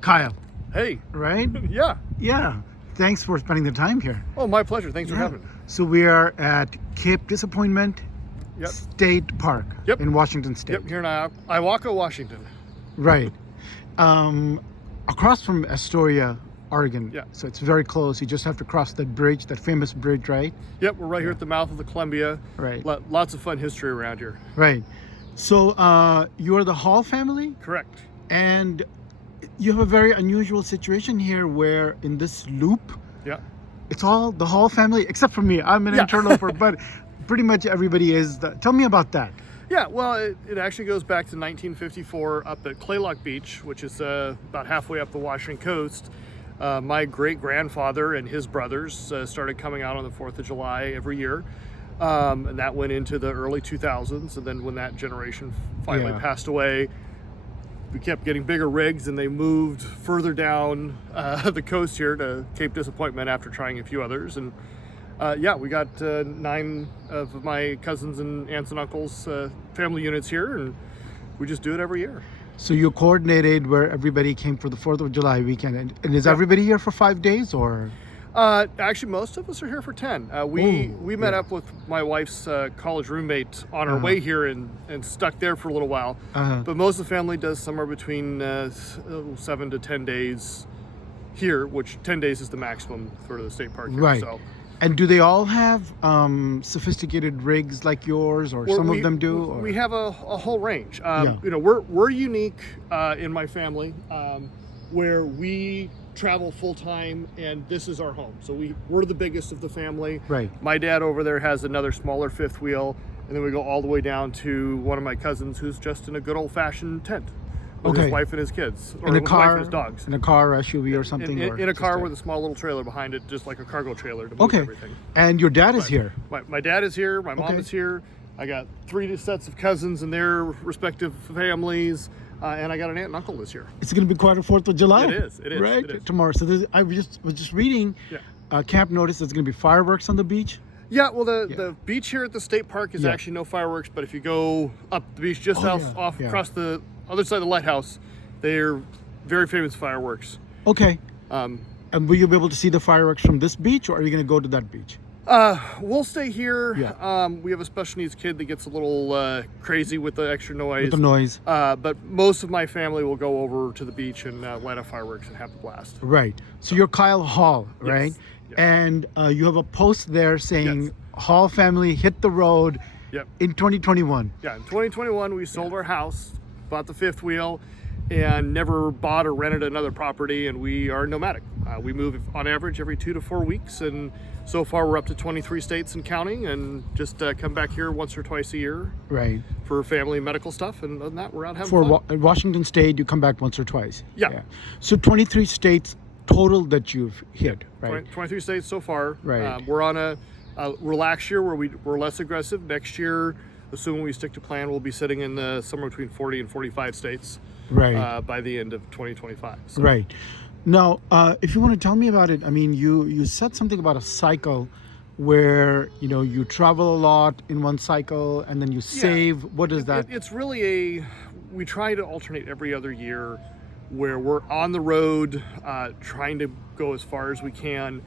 Kyle, Hey. right? Yeah. Yeah. Thanks for spending the time here. Oh, my pleasure. Thanks for having me. So we are at Cape Disappointment Yep. State Park in Washington State. Yep. Here in Iwaka, Washington. Right. Across from Astoria, Oregon. Yeah. So it's very close. You just have to cross that bridge, that famous bridge, right? Yep. We're right here at the mouth of the Columbia. Right. Lots of fun history around here. Right. So you are the Hall family, Correct. and you have a very unusual situation here where in this loop, Yeah. it's all the Hall family, except for me. I'm an interloper, but pretty much everybody is. Tell me about that. Yeah. Well, it actually goes back to 1954 up at Claylock Beach, which is about halfway up the Washington coast. My great-grandfather and his brothers started coming out on the 4th of July every year. And that went into the early 2000s. And then when that generation finally passed away, we kept getting bigger rigs, and they moved further down the coast here to Cape Disappointment after trying a few others. And we got 9 of my cousins and aunts and uncles family units here, and we just do it every year. So you coordinated where everybody came for the 4th of July weekend. And is everybody here for 5 days or? Actually, most of us are here for 10. We met up with my wife's college roommate on our way here and stuck there for a little while. But most of the family does somewhere between 7 to 10 days here, which 10 days is the maximum for the state park here. Right. So, and do they all have sophisticated rigs like yours, or some of them do? Or? We have a whole range. You know, we're unique in my family, where we travel full time, and this is our home. So we're the biggest of the family. Right. My dad over there has another smaller fifth wheel, and then we go all the way down to one of my cousins who's just in a good old fashioned tent with his wife and his kids, or in a his car, wife and his dogs. In a car, SUV, or something. In a car with a small little trailer behind it, just like a cargo trailer to move everything. And your dad is here. My dad is here. My mom is here. I got 3 sets of cousins and their respective families. And I got an aunt and uncle this year. It's going to be quite a 4th of July. It is. Right? It is. Tomorrow. So I was just reading, Camp noticed there's going to be fireworks on the beach. Yeah, well, the beach here at the state park is actually no fireworks, but if you go up the beach just off across the other side of the lighthouse, they're very famous fireworks. Okay. And will you be able to see the fireworks from this beach, or are you going to go to that beach? We'll stay here. Yeah. We have a special needs kid that gets a little crazy with the extra noise. With the noise. But most of my family will go over to the beach and light up fireworks and have a blast. Right. So you're Kyle Hall, right? Yes. And you have a post there saying Hall family hit the road in 2021. Yeah, in 2021 we sold our house, bought the fifth wheel, and never bought or rented another property, and we are nomadic. We move on average every 2 to 4 weeks, and so far we're up to 23 states and counting, and just come back here once or twice a year for family and medical stuff, and other than that, we're out having fun. Washington State, you come back once or twice. Yeah. So 23 states total that you've hit, right? 23 states so far. Right. We're on a relaxed year where we're less aggressive. Next year, assuming we stick to plan, we'll be sitting in somewhere between 40 and 45 states by the end of 2025. So. Right. Now, if you want to tell me about it, I mean, you said something about a cycle where, you travel a lot in one cycle and then you save. What is that? It's really we try to alternate every other year where we're on the road, trying to go as far as we can,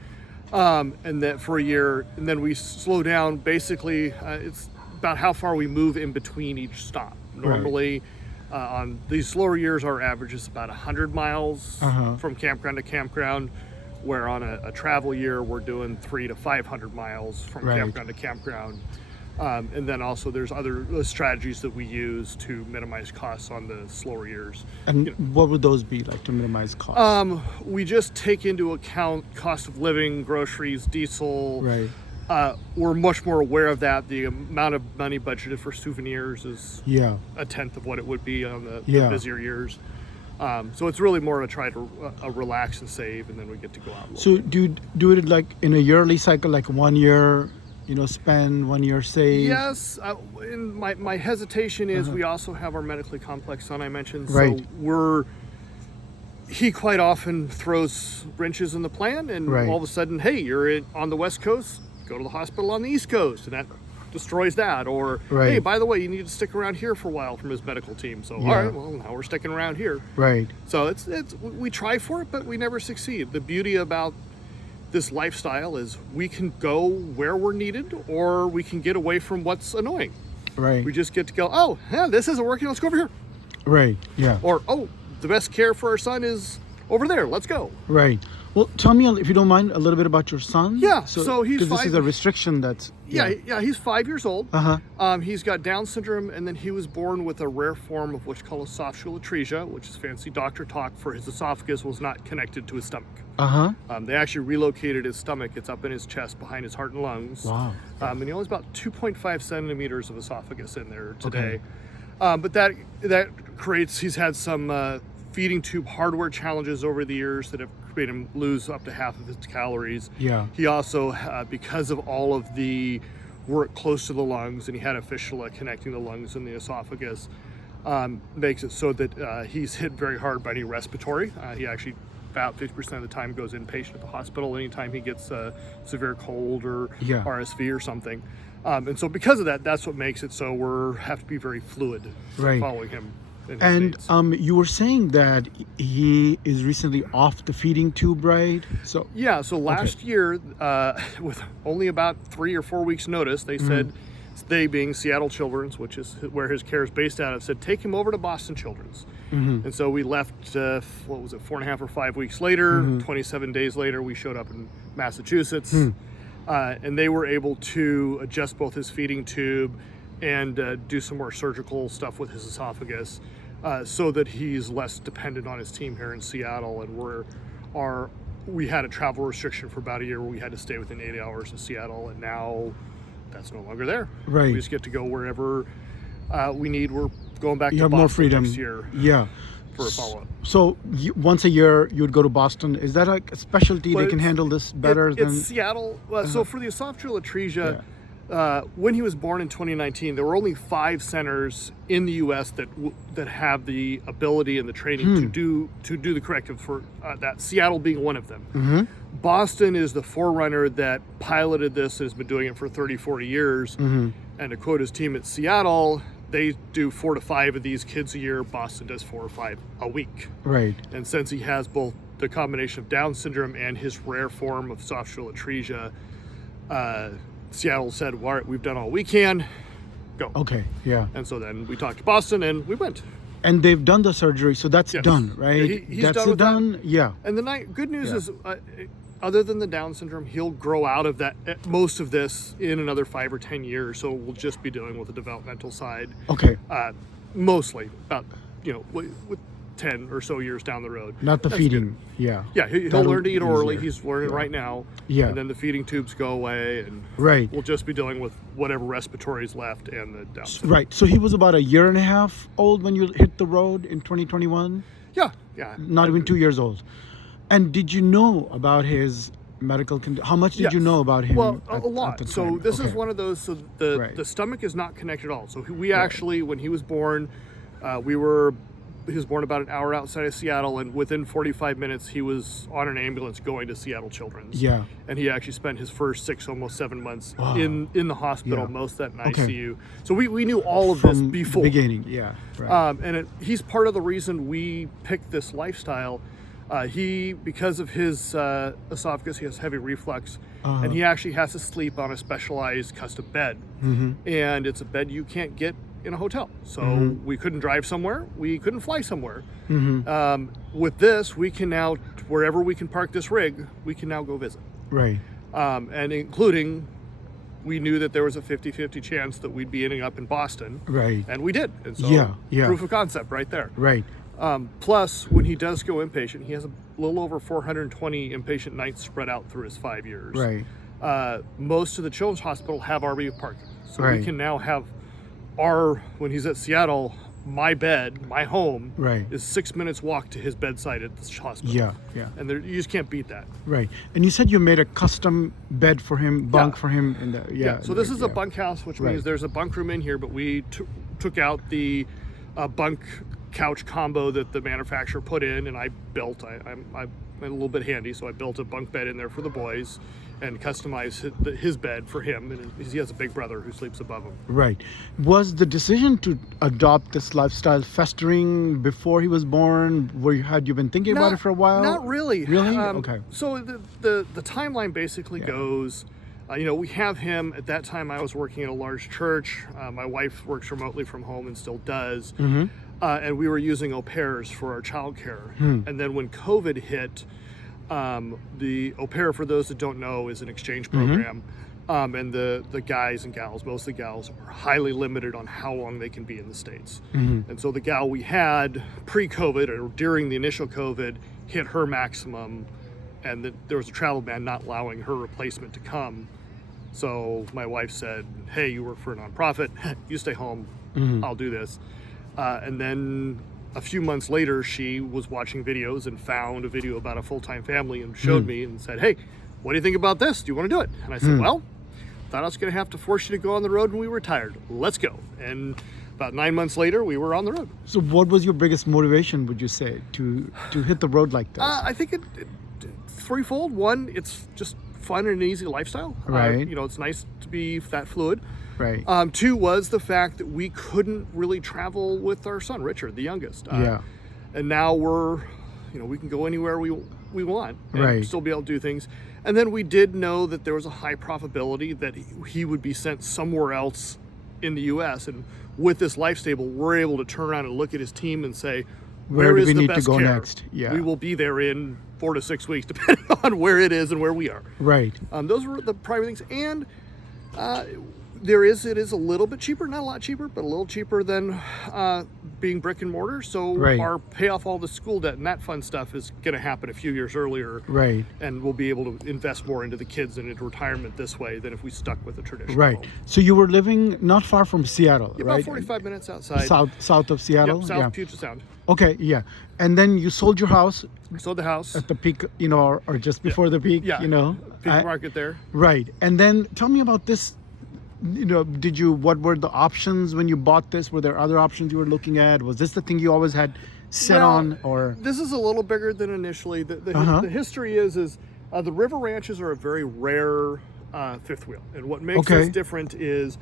and that for a year, and then we slow down. Basically, it's about how far we move in between each stop. Normally, on these slower years, our average is about 100 miles from campground to campground, where on a travel year, we're doing 300 to 500 miles from campground to campground. And then also there's other strategies that we use to minimize costs on the slower years. And what would those be, like, to minimize costs? We just take into account cost of living, groceries, diesel. Right. We're much more aware of that. The amount of money budgeted for souvenirs is a tenth of what it would be on the busier years. So it's really more to try to relax and save, and then we get to go out. So do you do it like in a yearly cycle, like 1 year, spend 1 year save? Yes. And my hesitation is we also have our medically complex son I mentioned. Right. So he quite often throws wrenches in the plan, and all of a sudden, hey, you're on the West Coast, go to the hospital on the East Coast, and that destroys that. Or, Right. hey, by the way, you need to stick around here for a while from his medical team. So, Yeah. all right, well, now we're sticking around here. Right. So it's we try for it, but we never succeed. The beauty about this lifestyle is we can go where we're needed, or we can get away from what's annoying. Right. We just get to go, oh, yeah, this isn't working, let's go over here. Right. Yeah. Or, oh, the best care for our son is over there, let's go. Right. Well, tell me, if you don't mind, a little bit about your son. Yeah, so he's 'cause this 5. is a restriction that's. Yeah, he's 5 years old. Uh-huh. He's got Down syndrome, and then he was born with a rare form of what's called esophageal atresia, which is fancy doctor talk for his esophagus was not connected to his stomach. Uh-huh. They actually relocated his stomach. It's up in his chest behind his heart and lungs. Wow. And he only has about 2.5 centimeters of esophagus in there today. Okay. But that creates, he's had some feeding tube hardware challenges over the years that have made him lose up to half of his calories. Yeah. He also, because of all of the work close to the lungs, and he had a fistula connecting the lungs and the esophagus, makes it so that he's hit very hard by any respiratory. He actually, about 50% of the time, goes inpatient at the hospital anytime he gets a severe cold or Yeah. RSV or something. And so because of that, that's what makes it so have to be very fluid Right. following him. in his And needs. you were saying that he is recently off the feeding tube, right? So. Yeah, so last year, with only about 3 or 4 weeks notice, they said, they being Seattle Children's, which is where his care is based out of, said, take him over to Boston Children's. And so we left, 4.5 or 5 weeks later, 27 days later, we showed up in Massachusetts, and they were able to adjust both his feeding tube and do some more surgical stuff with his esophagus, so that he's less dependent on his team here in Seattle. And we had a travel restriction for about a year where we had to stay within 8 hours of Seattle, and now that's no longer there. Right. We just get to go wherever we need. We're going back You to have Boston more freedom. next year Yeah. for a follow-up. So once a year you would go to Boston. Is that like a specialty? Well, they can handle this better than. It's Seattle. So for the esophageal atresia, when he was born in 2019, there were only 5 centers in the U.S. that have the ability and the training to do the corrective for that. Seattle being one of them. Boston is the forerunner that piloted this and has been doing it for 30, 40 years. And to quote his team at Seattle, they do 4 to 5 of these kids a year. Boston does 4 or 5 a week. Right. And since he has both the combination of Down syndrome and his rare form of esophageal atresia, Seattle said, all right, we've done all we can, go. Okay. Yeah. And so then we talked to Boston and we went. And they've done the surgery, so that's Yes. done, right? Yeah, he's that's done with that. done. Yeah. And the good news is, other than the Down syndrome, he'll grow out of that, most of this in another 5 or 10 years. So we'll just be dealing with the developmental side, Okay. mostly about, with 10 or so years down the road. Not the That's feeding. good. Yeah. Yeah, he'll That'll learn to eat be orally. easier. He's learning right now. Yeah. And then the feeding tubes go away, and Right. we'll just be dealing with whatever respiratory is left and the Down syndrome. Right. So he was about a year and a half old when you hit the road in 2021. Yeah. Not even 2 years old. And did you know about his medical condition? How much did Yes. you know about him? Well, at a lot. the So time? this is Okay. one of those. So the Right. the stomach is not connected at all. So we actually, when he was born, he was born about an hour outside of Seattle, and within 45 minutes, he was on an ambulance going to Seattle Children's. Yeah. And he actually spent his first 6, almost 7 months Wow. in the hospital, Yeah. most of that in Okay. ICU. So we knew all of this From before. the beginning. Yeah. Right. And he's part of the reason we picked this lifestyle. Because of his esophagus, he has heavy reflux, and he actually has to sleep on a specialized custom bed. And it's a bed you can't get in a hotel. So we couldn't drive somewhere, we couldn't fly somewhere. With this, we can now, wherever we can park this rig, we can now go visit. Right. And including, we knew that there was a 50-50 chance that we'd be ending up in Boston. Right. And we did. And so Yeah. proof of concept right there. Right. Plus, when he does go inpatient, he has a little over 420 inpatient nights spread out through his 5 years. Right. Most of the children's hospital have RV parking. So Right. we can now have when he's at Seattle, my bed, my home, Right. is 6 minutes walk to his bedside at the hospital. Yeah. Yeah. And you just can't beat that. Right. And you said you made a custom bed for him, bunk Yeah. for him in the So this is a bunkhouse, which Right. means there's a bunk room in here, but we took out the bunk couch combo that the manufacturer put in, and I built. I'm a little bit handy, so I built a bunk bed in there for the boys, and customize his bed for him. And he has a big brother who sleeps above him. Right. Was the decision to adopt this lifestyle festering before he was born? Had you been thinking about it for a while? Not really. Really? Okay. So the timeline basically goes, we have him. At that time, I was working at a large church. My wife works remotely from home and still does. And we were using au pairs for our childcare. And then when COVID hit, the au pair, for those that don't know, is an exchange program. And the guys and gals, mostly gals, are highly limited on how long they can be in the States. And so the gal we had pre-COVID or during the initial COVID hit her maximum, and there was a travel ban not allowing her replacement to come. So my wife said, hey, you work for a nonprofit, you stay home, I'll do this. And then a few months later, she was watching videos and found a video about a full-time family and showed me and said, hey, what do you think about this? Do you want to do it? And I said, well, thought I was going to have to force you to go on the road when we were retired. Let's go. And about 9 months later, we were on the road. So what was your biggest motivation, would you say, to hit the road like this? I think it threefold. One, it's just fun and an easy lifestyle. Right. It's nice to be that fluid. Right. Two was the fact that we couldn't really travel with our son, Richard, the youngest. And now we can go anywhere we want and still be able to do things. And then we did know that there was a high probability that he would be sent somewhere else in the U.S. And with this life stable, we're able to turn around and look at his team and say, where do is we the need best to go care? next? Yeah. We will be there in 4 to 6 weeks, depending on where it is and where we are. Right. Those were the primary things. And it is a little bit cheaper, not a lot cheaper, but a little cheaper than being brick and mortar. So our pay off all the school debt and that fun stuff is going to happen a few years earlier. Right. And we'll be able to invest more into the kids and into retirement this way than if we stuck with the traditional Right. home. So you were living not far from Seattle, Yeah, right? about 45 minutes outside. South of Seattle? Yep, south Puget Sound. Okay, yeah. And then you sold your house Sold the house. at the peak, or just before the peak, Yeah. Peak market there. Right. And then tell me about this. What were the options when you bought this? Were there other options you were looking at? Was this the thing you always had set on, or? This is a little bigger than initially. The history is the river ranches are a very rare fifth wheel. And what makes us different is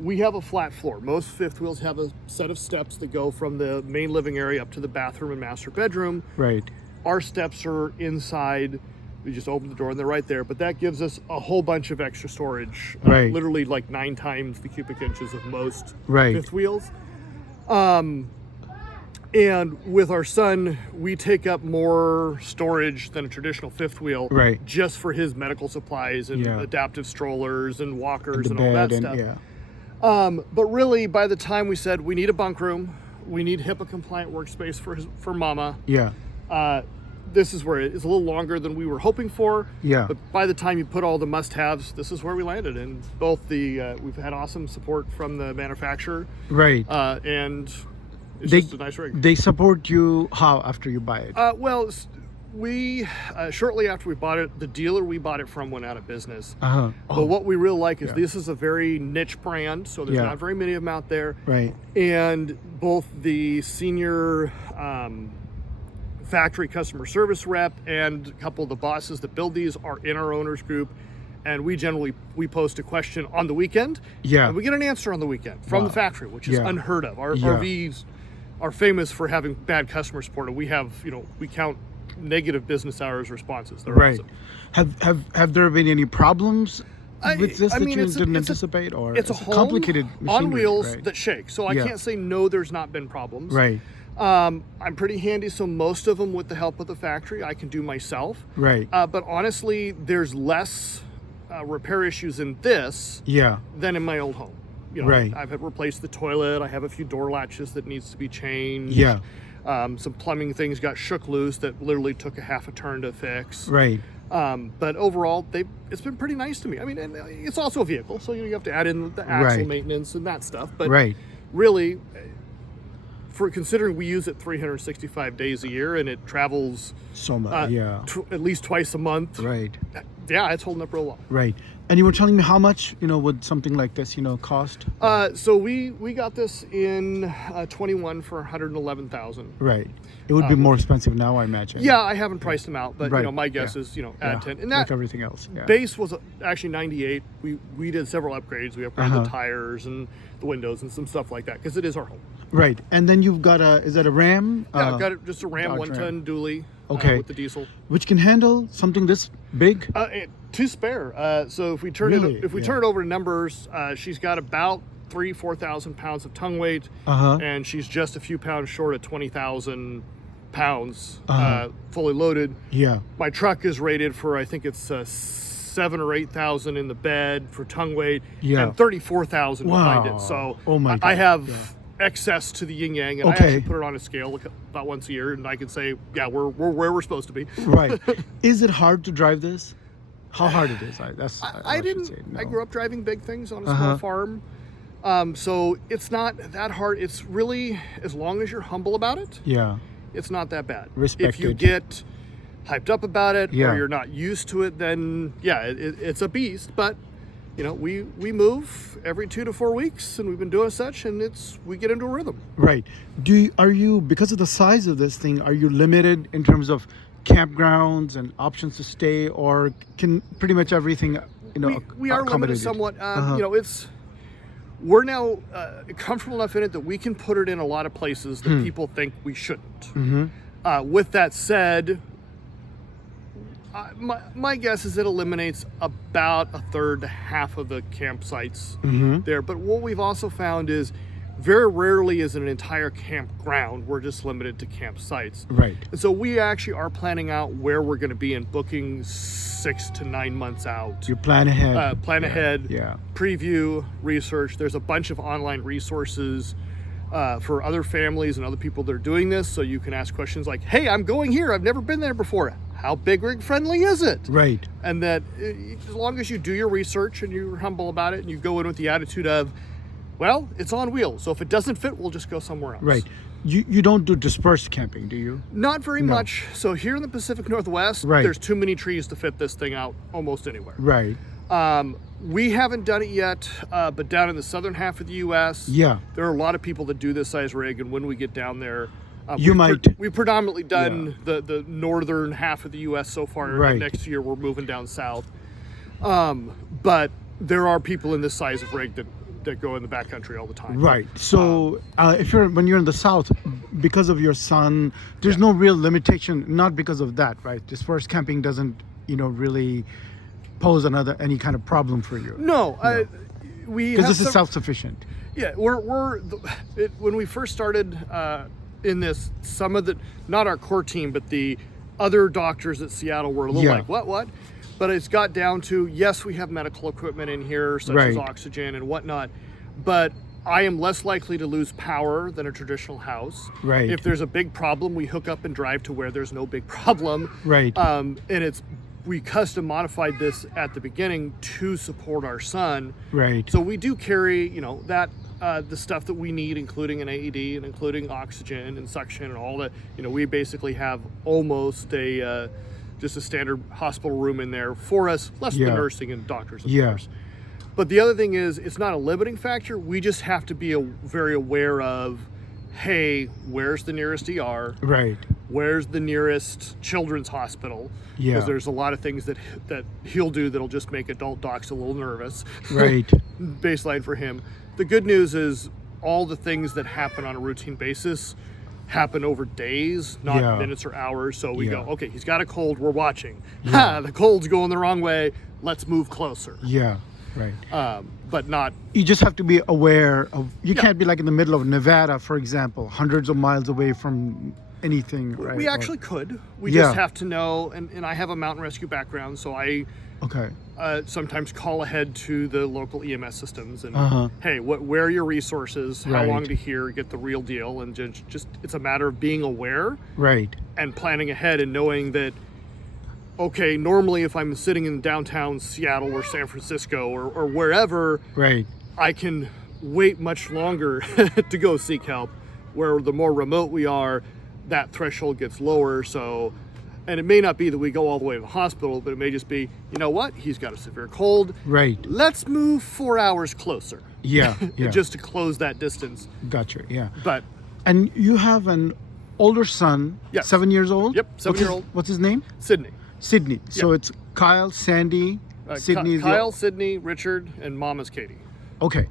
we have a flat floor. Most fifth wheels have a set of steps that go from the main living area up to the bathroom and master bedroom. Right. Our steps are inside. We just open the door and they're right there. But that gives us a whole bunch of extra storage. Literally like 9 times the cubic inches of most fifth wheels. And with our son, we take up more storage than a traditional fifth wheel. Right. Just for his medical supplies and adaptive strollers and walkers and all that stuff. But really, by the time we said we need a bunk room, we need HIPAA compliant workspace for Mama. Yeah. This is where it's a little longer than we were hoping for. Yeah. But by the time you put all the must-haves, this is where we landed. And both we've had awesome support from the manufacturer. Right. And it's just a nice rig. They support you how after you buy it? We shortly after we bought it, the dealer we bought it from went out of business. But what we really like is this is a very niche brand, so there's not very many of them out there. Right. And both the senior factory customer service rep and a couple of the bosses that build these are in our owners group. And we post a question on the weekend. Yeah. And we get an answer on the weekend from the factory, which is unheard of. Our RVs are famous for having bad customer support, and we have, we count negative business hours responses. They're awesome. Have there been any problems with this that you didn't anticipate, or it's a complicated machinery, on wheels that shake? So I can't say no, there's not been problems. Right. I'm pretty handy, so most of them, with the help of the factory, I can do myself. Right. But honestly, there's less repair issues in this than in my old home. I've had replaced the toilet. I have a few door latches that needs to be changed. Yeah. Some plumbing things got shook loose that literally took a half a turn to fix. Right. But overall, it's been pretty nice to me. I mean, and it's also a vehicle, so you have to add in the axle maintenance and that stuff. But really, for considering we use it 365 days a year and it travels so much, at least twice a month. Right. Yeah, it's holding up real well. Right. And you were telling me how much, would something like this, cost? So we got this in 21 for 111,000. Right. It would be more expensive now, I imagine. Yeah, I haven't priced them out, but Right, my guess yeah. is add 10. And that like everything else. Yeah. base was actually 98. We did several upgrades. We upgraded Uh-huh. the tires and the windows and some stuff like that because it is our home. Right. And then you've got is that a Ram? Yeah, I've got just a Ram Dodge 1-ton dually Okay. with the diesel. Which can handle something this big? To spare. So if we turn Really? it turn it over to numbers, she's got about 4,000 pounds of tongue weight, Uh-huh. and she's just a few pounds short of 20,000 pounds Uh-huh. fully loaded. Yeah. My truck is rated for, I think it's 7,000 or 8,000 in the bed for tongue weight, Yeah. and 34,000 behind Wow. it. So Oh my I God. have Yeah. excess to the yin yang, and Okay. I actually put it on a scale about once a year, and I can say, yeah, we're where we're supposed to be. Right. Is it hard to drive this? How hard it is? I should didn't. say, I no. grew up driving big things on a Uh-huh. small farm, so it's not that hard. It's really, as long as you're humble about it, Yeah. it's not that bad. Respect If you it. get hyped up about it, Yeah. or you're not used to it, then yeah, it's a beast. But we move every 2 to 4 weeks, and we've been doing such, and we get into a rhythm. Right. Are you, because of the size of this thing, are you limited in terms of campgrounds and options to stay, or can pretty much everything, We are limited accommodated? somewhat. Uh-huh. We're now comfortable enough in it that we can put it in a lot of places that people think we shouldn't. Mm-hmm. With that said, my guess is it eliminates about a third to half of the campsites Mm-hmm. there. But what we've also found is very rarely is it an entire campground. We're just limited to campsites. Right. And so we actually are planning out where we're going to be and booking 6 to 9 months out. You plan ahead. Plan ahead, Yeah. preview, research. There's a bunch of online resources for other families and other people that are doing this. So you can ask questions like, hey, I'm going here. I've never been there before. How big rig friendly is it? Right. And that as long as you do your research and you're humble about it and you go in with the attitude of, well, it's on wheels. So if it doesn't fit, we'll just go somewhere else. Right. You don't do dispersed camping, do you? Not very much. So here in the Pacific Northwest, Right. there's too many trees to fit this thing out almost anywhere. Right. We haven't done it yet, but down in the southern half of the U.S., Yeah. there are a lot of people that do this size rig, and when we get down there, we've predominantly done the northern half of the U.S. so far. Right. Next year, we're moving down south. But there are people in this size of rig that go in the backcountry all the time. Right. So when you're in the South, because of your son, there's no real limitation. Not because of that, right? Dispersed camping doesn't, really pose any kind of problem for you. No, we Because have this is self-sufficient. Yeah, when we first started in this, some of not our core team, but the other doctors at Seattle were a little Yeah. like, what? But it's got down to, yes, we have medical equipment in here, such as Right. oxygen and whatnot, but I am less likely to lose power than a traditional house. Right. If there's a big problem, we hook up and drive to where there's no big problem. Right. And we custom modified this at the beginning to support our son. Right. So we do carry, the stuff that we need, including an AED and including oxygen and suction and all that. We basically have almost just a standard hospital room in there for us, less the nursing and doctors, of course. But the other thing is, it's not a limiting factor. We just have to be very aware of, hey, where's the nearest ER? Right. Where's the nearest children's hospital? Yeah. Because there's a lot of things that he'll do that'll just make adult docs a little nervous. Right. Baseline for him. The good news is all the things that happen on a routine basis happen over days, not minutes or hours. So we go, okay, he's got a cold, we're watching. Ha, the cold's going the wrong way, let's move closer. Yeah. Right. But not... You just have to be aware of, you can't be like in the middle of Nevada, for example, hundreds of miles away from anything, right? We actually could. We just have to know, and I have a mountain rescue background, so I sometimes call ahead to the local EMS systems and, hey, where are your resources? How long to here? Get the real deal. And just it's a matter of being aware and planning ahead and knowing that, okay, normally if I'm sitting in downtown Seattle or San Francisco or wherever, I can wait much longer to go seek help. Where the more remote we are, that threshold gets lower. So And it may not be that we go all the way to the hospital, but it may just be, you know what, he's got a severe cold. Right. Let's move 4 hours closer. Yeah. Yeah. Just to close that distance. Gotcha. Yeah. But And you have an older son, Yes. 7 years old? Yep, 7-year-old. What's his name? Sydney. Sydney. So it's Kyle, Sandy, Sydney. Kyle, Sydney, Richard, and Mama's Katie. Okay.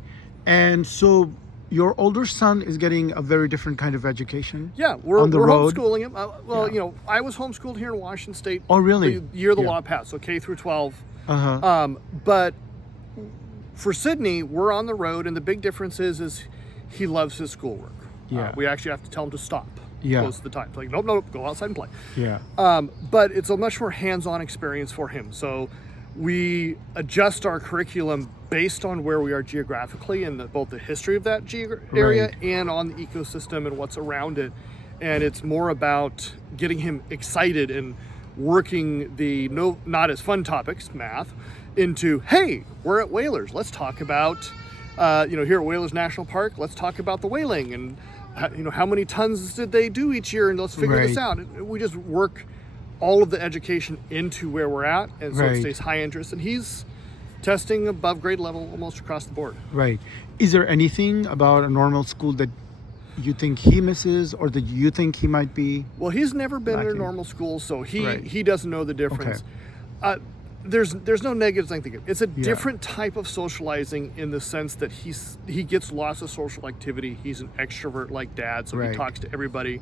And so your older son is getting a very different kind of education? Yeah, we're On the road? homeschooling him. Well, Yeah. you know, I was homeschooled here in Washington State. Oh, really? The year the Yeah. law passed, so K through 12. Uh-huh. But for Sydney, we're on the road, and the big difference is he loves his schoolwork. Yeah. We actually have to tell him to stop Yeah. most of the time. Like, nope, go outside and play. Yeah. But it's a much more hands-on experience for him. So we adjust our curriculum based on where we are geographically and both the history of that area Right. and on the ecosystem and what's around it. And it's more about getting him excited and working the not as fun topics, math, into, hey, we're at Whalers. Let's talk about, here at Whalers National Park, let's talk about the whaling and, how many tons did they do each year, and let's figure this Right. out. And we just work all of the education into where we're at, and so Right. it stays high interest. And he's testing above grade level almost across the board. Right. Is there anything about a normal school that you think he misses or that you think he might be? Well, he's never been in a Lacking. normal school, so Right. he doesn't know the difference. There's no negatives I think of. It's a Yeah. different type of socializing in the sense that he gets lots of social activity. He's an extrovert like dad, so Right. he talks to everybody.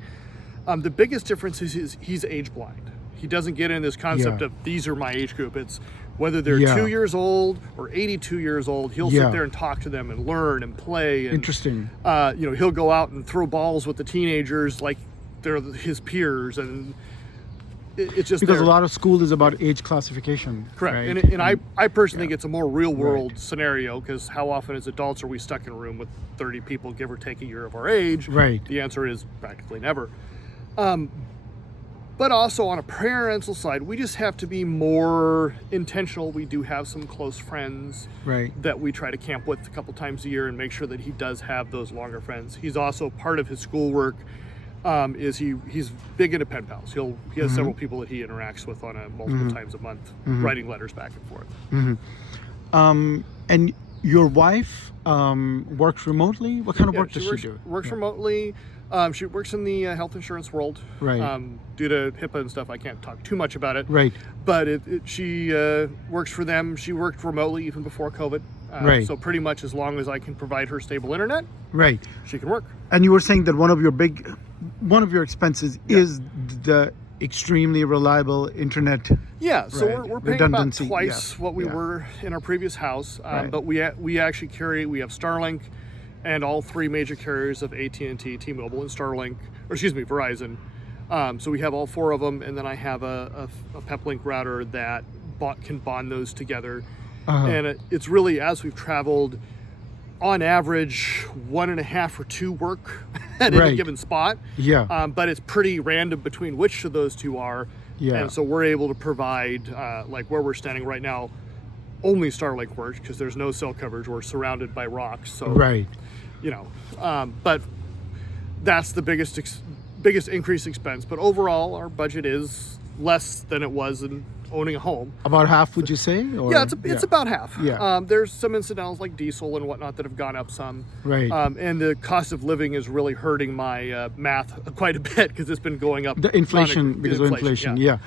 The biggest difference is he's age blind. He doesn't get in this concept Yeah. of these are my age group. It's whether they're Yeah. 2 years old or 82 years old, he'll Yeah. sit there and talk to them and learn and play. And, Interesting. He'll go out and throw balls with the teenagers like they're his peers, and it's just Because there. a lot of school is about age classification. Correct. Right? And I personally think it's a more real world scenario, because how often as adults are we stuck in a room with 30 people, give or take a year of our age? Right. The answer is practically never. But also on a parental side, we just have to be more intentional. We do have some close friends Right. that we try to camp with a couple times a year and make sure that he does have those longer friends. He's also part of his schoolwork. He's big into pen pals. He has several people that he interacts with on a multiple times a month, writing letters back and forth. And your wife works remotely? What kind of Yeah, work does she do? works remotely. She works in the health insurance world. Right. Due to HIPAA and stuff, I can't talk too much about it. Right. But she works for them. She worked remotely even before COVID. Right. So pretty much as long as I can provide her stable internet, Right. she can work. And you were saying that one of your expenses is the extremely reliable internet. Yeah, so Right. we're paying about Redundancy, twice yeah, what we yeah. were in our previous house. Right. But we actually we have Starlink and all three major carriers of AT&T, T-Mobile, and Verizon. So we have all four of them, and then I have a PepLink router that can bond those together. Uh-huh. And it's really, as we've traveled, on average, 1.5 or 2 work at any Right. given spot. Yeah. But it's pretty random between which of those two are. Yeah. And so we're able to provide, like where we're standing right now, only Starlink works because there's no cell coverage. We're surrounded by rocks. So, Right. But that's the biggest increased expense. But overall, our budget is less than it was in owning a home. About half, would you say? Or, Yeah, it's about half. Yeah. There's some incidentals like diesel and whatnot that have gone up some. Right. And the cost of living is really hurting my math quite a bit because it's been going up. The inflation, because of inflation. Yeah.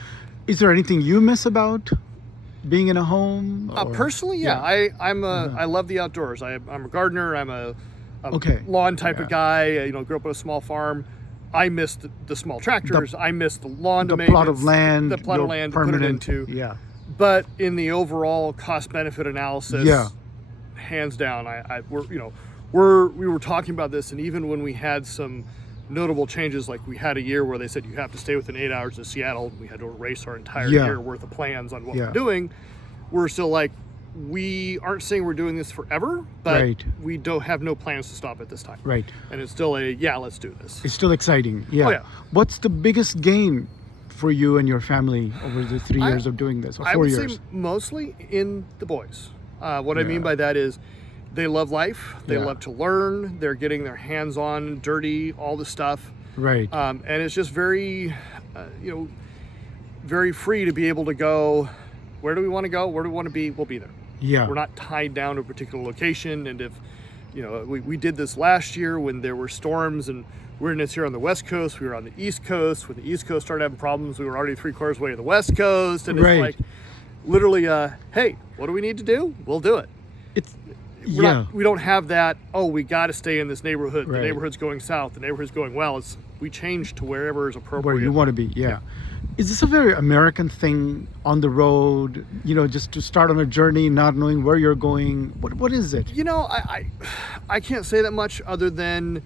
Is there anything you miss about being in a home? or- Personally, yeah. I love the outdoors. I'm a gardener. I'm a Okay. lawn type of Yeah. guy. Grew up on a small farm. I miss the small tractors. I miss the lawn The to plot of maintenance, land. the plot of your land to put it permanent. into. Yeah. But in the overall cost benefit analysis, Yeah. hands down, we were talking about this, and even when we had some notable changes, like we had a year where they said you have to stay within 8 hours of Seattle, and we had to erase our entire Yeah. year worth of plans on what Yeah. we're doing. We're still like, we aren't saying we're doing this forever, but Right. we don't have no plans to stop at this time. Right. And it's still let's do this. It's still exciting. Yeah. Oh, yeah. What's the biggest gain for you and your family over the 3 years of doing this, or 4 I would years? say mostly in the boys. What I Yeah. mean by that is they love life. They Yeah. love to learn. They're getting their hands on, dirty, all the stuff. Right. And it's just very, very free to be able to go, where do we want to go? Where do we want to be? We'll be there. Yeah. We're not tied down to a particular location. And if, we did this last year when there were storms, and we're in this here on the West Coast, we were on the East Coast. When the East Coast started having problems, we were already 3/4 way to the West Coast. And Right. it's like, literally, hey, what do we need to do? We'll do it. It's We don't have that, oh, we got to stay in this neighborhood. Right. The neighborhood's going south. The neighborhood's going well. We change to wherever is appropriate. where you want to be. Yeah. Is this a very American thing on the road? Just to start on a journey, not knowing where you're going. What is it? I can't say that much other than,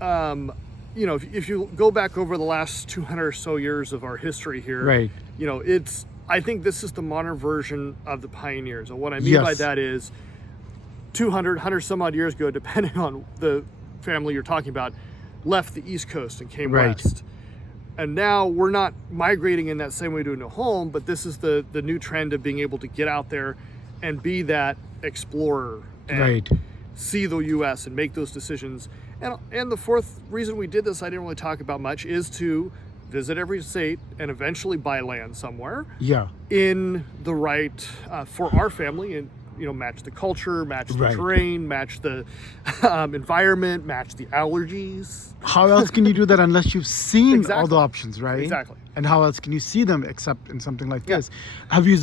if you go back over the last 200 or so years of our history here, Right. I think this is the modern version of the pioneers. And what I mean by Yes. that is 100 some odd years ago, depending on the family you're talking about, left the East Coast and came Right. west. And now we're not migrating in that same way to a new home, but this is the new trend of being able to get out there and be that explorer and Right. see the U.S. and make those decisions. And the fourth reason we did this, I didn't really talk about much, is to visit every state and eventually buy land somewhere Yeah. in the right for our family, and match the culture, match the Right. terrain, match the environment, match the allergies. How else can you do that unless you've seen all Exactly. the options, right? Exactly. And how else can you see them except in something like Yeah. this? Have you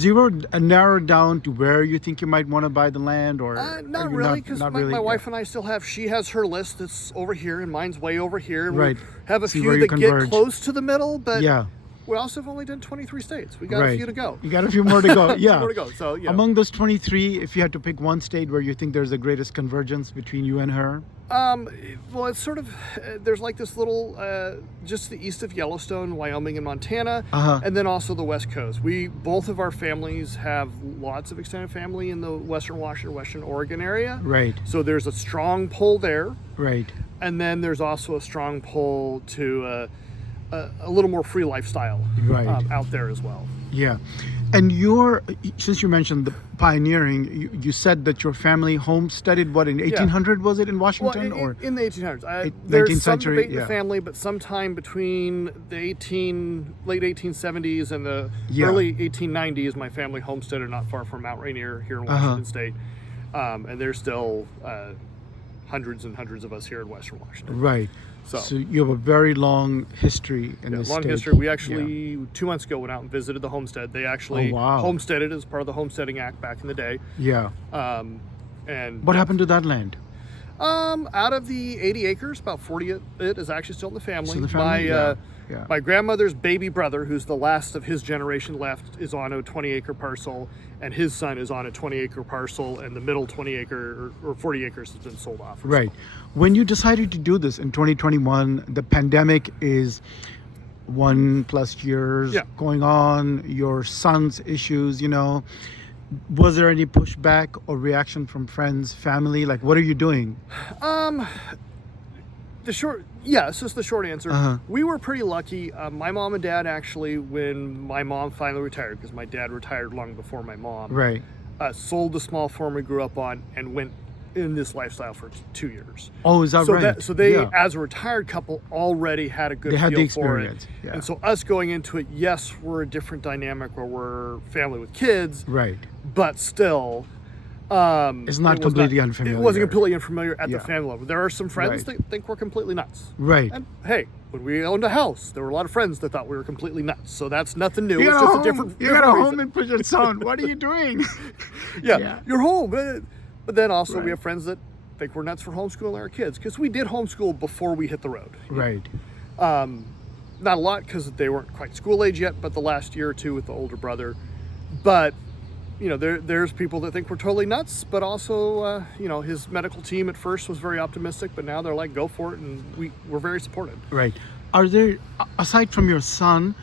narrowed down to where you think you might want to buy the land, or Not are you really, because not my really? wife and I still she has her list that's over here, and mine's way over here. And Right. We have a See few where you that get converge. close to the middle, but Yeah. we also have only done 23 states. We got a Right. few to go. You got a few more to go. Yeah. More to go. So, Among those 23, if you had to pick one state where you think there's the greatest convergence between you and her, well, it's sort of, there's like this little, just the east of Yellowstone, Wyoming and Montana, and then also the West Coast. Both of our families have lots of extended family in the Western Washington, Western Oregon area. right, So there's a strong pull there. right, And then there's also a strong pull to a little more free lifestyle Right. Out there as well. yeah. And since you mentioned the pioneering, you said that your family homesteaded what in 1800 was it in Washington Well, or in the 1800s. 19th There's some century, debate in yeah. the family, but sometime between the late 1870s and the Yeah. early 1890s, my family homesteaded not far from Mount Rainier here in Washington State. And there's still hundreds and hundreds of us here in Western Washington. right? So You have a very long history in this long state. history. We actually 2 months ago went out and visited the homestead. They actually Oh, wow. homesteaded as part of the Homesteading Act back in the day. Yeah. And What happened to that land? out of the 80 acres, about 40 of it is actually still in the family. Still in the family? Yeah. My grandmother's baby brother, who's the last of his generation left, is on a 20-acre parcel, and his son is on a 20-acre parcel, and the middle 20-acre or 40 acres has been sold off. Right. When you decided to do this in 2021, the pandemic is 1+ years Yeah. going on, your son's issues, was there any pushback or reaction from friends, family? Like, what are you doing? Yes, is the short answer. Uh-huh. We were pretty lucky. My mom and dad actually, when my mom finally retired, because my dad retired long before my mom, Right. sold the small farm we grew up on and went in this lifestyle for 2 years. Oh, is that So right? so they, Yeah. as a retired couple, already had a good They had feel the for it. experience, yeah. And so us going into it, yes, we're a different dynamic where we're family with kids, Right. but still, It's not it was completely It unfamiliar. wasn't completely unfamiliar at Yeah. the family level. There are some friends Right. that think we're completely nuts. Right. And hey, when we owned a house, there were a lot of friends that thought we were completely nuts. So that's nothing new. You It's got a just home. a different. You got different a reason. home and put your son. What are you doing? Yeah, Yeah. you're home. But then also Right. we have friends that think we're nuts for homeschooling our kids, because we did homeschool before we hit the road. Right. Not a lot because they weren't quite school age yet, but the last year or two with the older brother. But there's people that think we're totally nuts, but also his medical team at first was very optimistic, but now they're like, go for it, and we're very supported. Right. Are there, aside from your son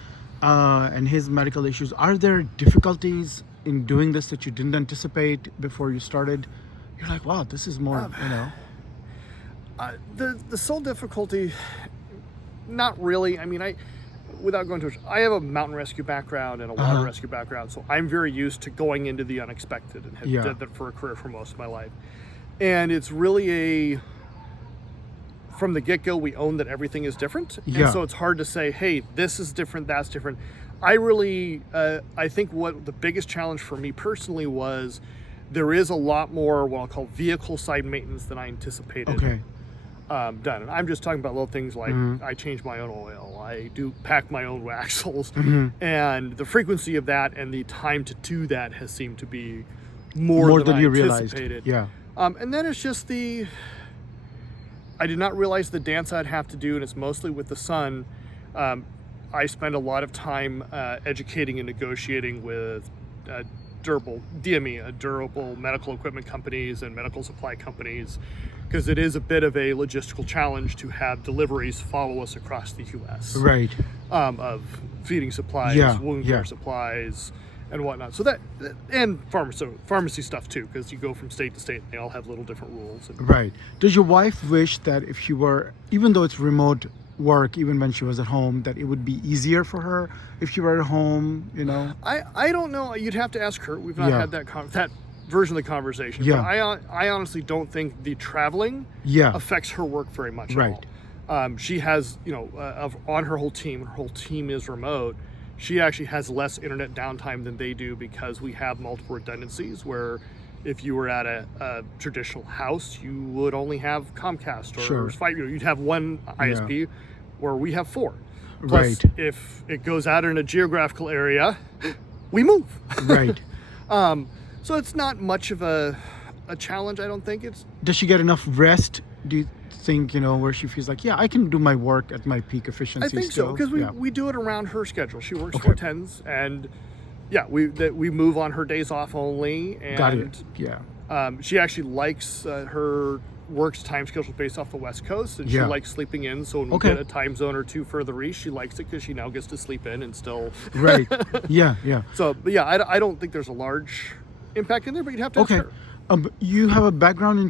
and his medical issues, are there difficulties in doing this that you didn't anticipate before you started? You're like, wow, this is more, The sole difficulty, not really. I mean, without going to, I have a mountain rescue background and a water rescue background, so I'm very used to going into the unexpected and have done that for a career for most of my life. And it's really from the get-go, we own that everything is different. Yeah. And so it's hard to say, hey, this is different, that's different. I really, I think what the biggest challenge for me personally was there is a lot more what I'll call vehicle side maintenance than I anticipated. Okay. Done. And I'm just talking about little things like I change my own oil, I do pack my own axles, and the frequency of that and the time to do that has seemed to be more than you I realized. anticipated. Yeah. And then it's just I did not realize the dance I'd have to do, and it's mostly with the son. I spend a lot of time educating and negotiating with durable medical equipment companies and medical supply companies, because it is a bit of a logistical challenge to have deliveries follow us across the U.S. Right. Of feeding supplies, wound care supplies, and whatnot. So that, and pharmacy stuff too, because you go from state to state and they all have little different rules. Right. Does your wife wish that if she were, even though it's remote work, even when she was at home, that it would be easier for her if she were at home, you know? I don't know. You'd have to ask her. We've not had that version of the conversation. Yeah. But I honestly don't think the traveling affects her work very much at all. She has, on her whole team is remote. She actually has less internet downtime than they do, because we have multiple redundancies where if you were at a traditional house, you would only have Comcast or Fight. You'd have one ISP where we have 4. Plus, if it goes out in a geographical area, we move. Right. So it's not much of a challenge, I don't think. Does she get enough rest, do you think, where she feels like, I can do my work at my peak efficiency? I think still? so, because we do it around her schedule. She works 4/10s, and we move on her days off only. And got it. Yeah. She actually likes her work's time schedule based off the West Coast, and she likes sleeping in. So when we get a time zone or two further east, she likes it because she now gets to sleep in and still. Right. Yeah. So, but I don't think there's a large impact in there, but you'd have to ask her. You have a background in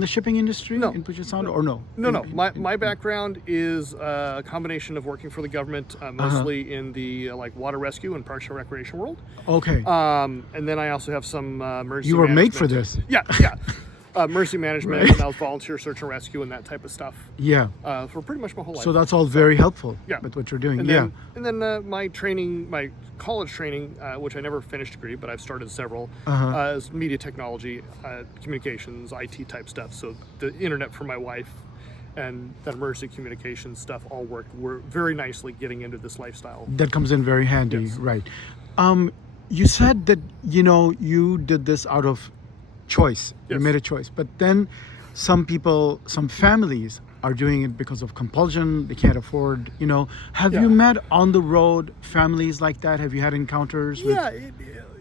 the shipping industry in Puget Sound, or no? No. My background is a combination of working for the government, mostly in the water rescue and parks and recreation world. Okay. And then I also have some emergency. You were management. made for this. Yeah. Emergency management, and I was volunteer search and rescue and that type of stuff. Yeah. For pretty much my whole life. So that's all very helpful. With what you're doing. And then my training, my college training, which I never finished a degree, but I've started several, is media technology, communications, IT type stuff. So the internet for my wife and that emergency communications stuff all worked very nicely getting into this lifestyle. That comes in very handy, right? You said that you did this out of choice. You made a choice, but then some families are doing it because of compulsion. They can't afford. Have you met on the road families like that? Have you had encounters with?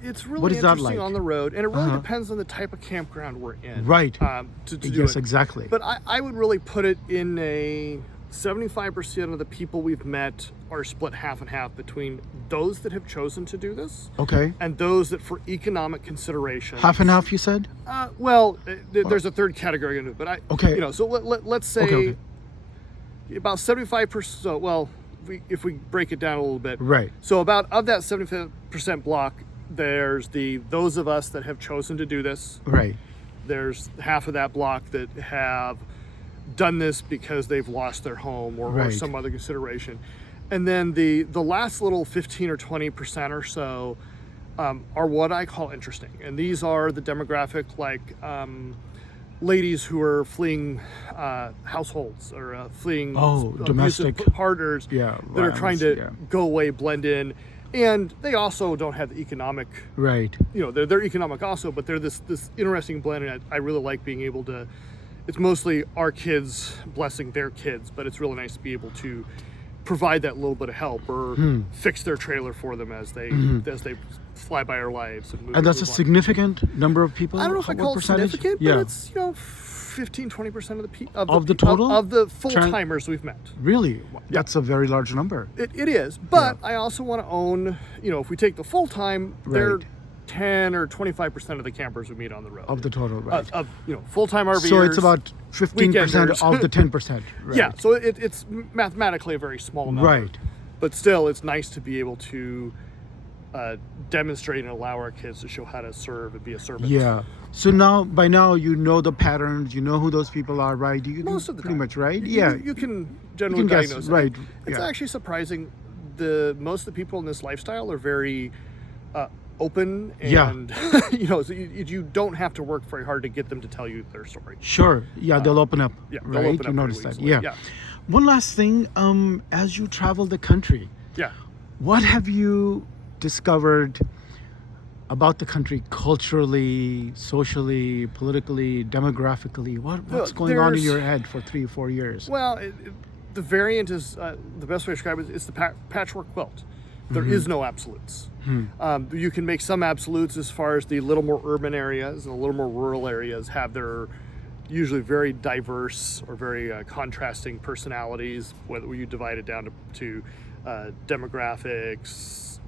It's really interesting on the road, and it really depends on the type of campground we're in. Right. To do yes, it. Exactly. But I would really put it in a 75% of the people we've met are split half and half between those that have chosen to do this, and those that, for economic consideration, half and half. You said. There's a third category in it, but so let's say about 75%. So, well, if we break it down a little bit, right? So about of that 75% block, there's those of us that have chosen to do this, right? There's half of that block that have done this because they've lost their home or some other consideration, and then the last little 15 or 20% or so are what I call interesting, and these are the demographic, like ladies who are fleeing households or fleeing domestic partners that are trying to go away, blend in, and they also don't have the economic they're economic also, but they're this interesting blend, and I really like being able to. It's mostly our kids blessing their kids, but it's really nice to be able to provide that little bit of help or fix their trailer for them as they fly by our lives. And that's a significant number of people? I don't know if I call it significant, but it's 15-20% of the people of the total of the full timers we've met. Really, that's a very large number. It is, but I also want to own. If we take the full time, they're 10 or 25% of the campers we meet on the road of the total, right? Of full-time RVers. So it's about 15% of the 10%. Right? Yeah, so it's mathematically a very small number. Right. But still, it's nice to be able to demonstrate and allow our kids to show how to serve and be a servant. Yeah. So by now you know the patterns, you know who those people are, right? Most of the pretty time. much, right? You can generally diagnose it. Right. It's actually surprising. most of the people in this lifestyle are very open, Yeah. and so you don't have to work very hard to get them to tell you their story. Sure. Yeah, they'll open up. Yeah, right. they'll open up You notice pretty that. easily. Yeah. One last thing. As you travel the country, Yeah. what have you discovered about the country culturally, socially, politically, demographically? What's going on in there's- your head for 3 or 4 years? Well, the variant is the best way to describe it. It's the patchwork quilt. There is no absolutes. You can make some absolutes as far as the little more urban areas and the little more rural areas have their usually very diverse or very contrasting personalities, whether you divide it down to demographics,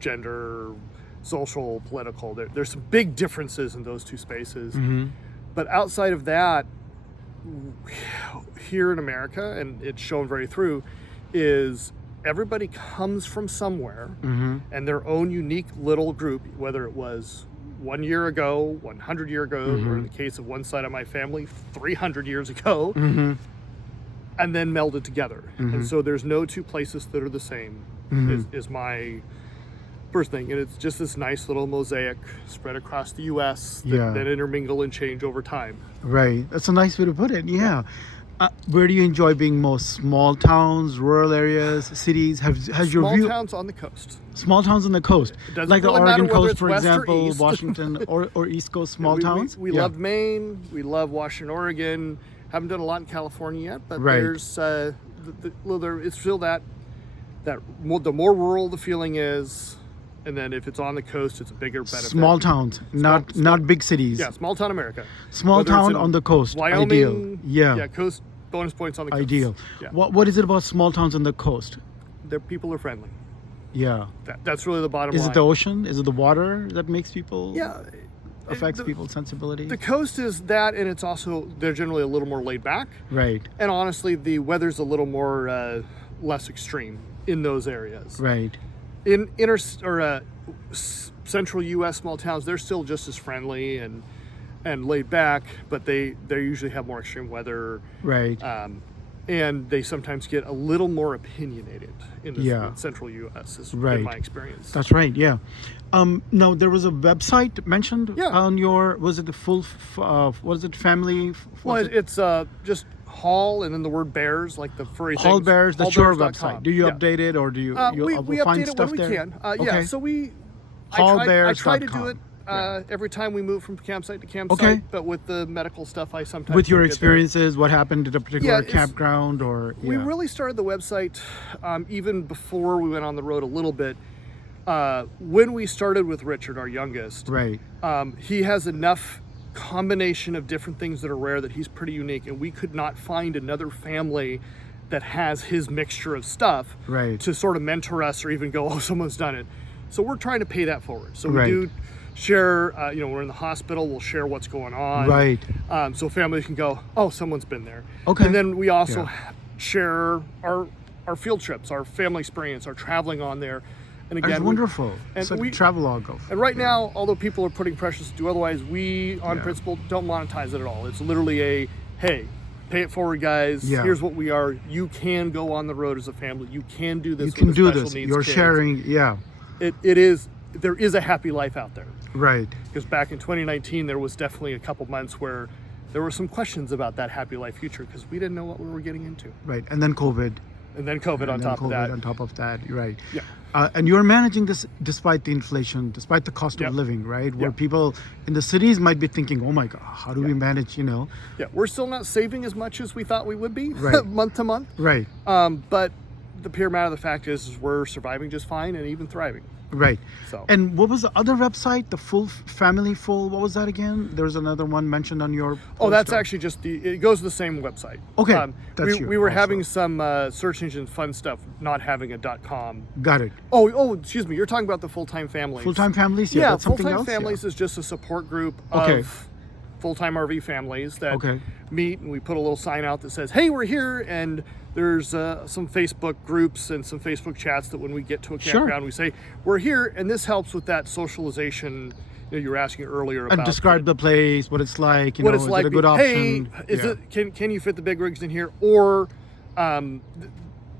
gender, social, political. There's some big differences in those two spaces. But outside of that, here in America, and it's shown very through, is everybody comes from somewhere and their own unique little group, whether it was 1 year ago, 100 years ago, or in the case of one side of my family, 300 years ago, and then melded together. And so there's no two places that are the same, is my first thing. And it's just this nice little mosaic spread across the U.S. that intermingle and change over time. Right. That's a nice way to put it. Yeah. Where do you enjoy being most? Small towns, rural areas, cities? Has your Small view? towns on the coast. Small towns on the coast, doesn't like the really matter Oregon whether coast, it's for west or example, east. Washington or East Coast small towns. We loved Maine. We love Washington, Oregon. Haven't done a lot in California yet, but Right. there's it's still the more rural the feeling is, and then if it's on the coast, it's a bigger benefit. Small towns, not big cities. Yeah, small town America. Small Whether it's town in on the coast. Wyoming. Ideal. Yeah, coast bonus points on the coast. Ideal. Yeah. What is it about small towns on the coast? Their people are friendly. Yeah. That's really the bottom Is line. it the ocean? Is it the water that makes people? Yeah. Affects people's sensibility. The coast is that, and it's also, they're generally a little more laid back. Right. And honestly, the weather's a little more less extreme in those areas. Right. In central U.S. small towns, they're still just as friendly and laid back, but they usually have more extreme weather. Right. And they sometimes get a little more opinionated in the central U.S. is Right. in my experience. That's right. Yeah. Now there was a website mentioned on your. Was it the full? Was it family? Well, it's just Hall and then the word bears, like the furry Hall things. Bears. That's your hallbears.com. website. Do you Yeah. update it or do you? We find update it stuff when we there? can. Okay. Yeah. So I try to do it Yeah. every time we move from campsite to campsite. Okay. But with the medical stuff, I sometimes With your don't get there. experiences, what happened at a particular it's- campground or? We really started the website even before we went on the road a little bit. When we started with Richard, our youngest, Right. he has enough combination of different things that are rare that he's pretty unique, and we could not find another family that has his mixture of stuff Right. to sort of mentor us or even go, oh, someone's done it. So we're trying to pay that forward. So we Right. do share, we're in the hospital, we'll share what's going on. Right. So families can go, oh, someone's been there. Okay. And then we also share our field trips, our family experience, our traveling on there. And again, That's wonderful. and It's like we- a travelogue of. and right now, although people are putting pressures to do otherwise, we, on principle, don't monetize it at all. It's literally a, hey, pay it forward, guys. Yeah. Here's what we are. You can go on the road as a family. You can do this. You can with do the special this. needs You're kids. sharing. Yeah. There is a happy life out there. Right. Because back in 2019, there was definitely a couple months where there were some questions about that happy life future because we didn't know what we were getting into. Right. And then COVID. And then COVID on top of that. On top of that, right. Yeah. And you're managing this despite the inflation, despite the cost Yep. of living, right? Where Yep. people in the cities might be thinking, oh my God, how do we manage, Yeah, we're still not saving as much as we thought we would be Right. month to month. Right, But the pure matter of the fact is we're surviving just fine and even thriving. right. So And what was the other website? The Family Full, what was that again? There was another one mentioned on your Oh, that's poster. actually just it goes to the same website. Okay, that's we, you we were also. having some search engine fun stuff, not having a .com. Got it. Oh, excuse me. You're talking about the full-time families. Full-time families? Yeah, Yeah, that's something full-time else? families is just a support group Okay. of full-time RV families that Okay. meet, and we put a little sign out that says, "Hey, we're here," and there's some Facebook groups and some Facebook chats that when we get to a Sure. campground, we say, "We're here," and this helps with that socialization. You were asking earlier And about describe the place, what it's like, what know, it's is like. it a good Hey, option? is Yeah. it can you fit the big rigs in here? Or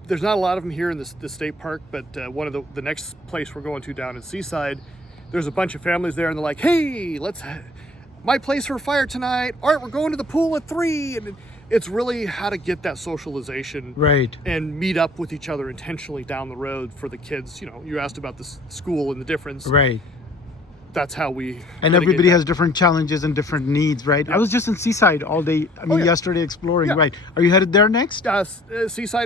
there's not a lot of them here in the state park, but one of the next place we're going to down in Seaside, there's a bunch of families there, and they're like, hey, my place for fire tonight. All right, we're going to the pool at 3. And it's really how to get that socialization, Right. and meet up with each other intentionally down the road for the kids. You know, you asked about the school and the difference. Right. That's how we And mitigate everybody that. has different challenges and different needs, right? I was just in Seaside all day. I mean, yeah. yesterday exploring, Yeah. right? Are you headed there next? Seaside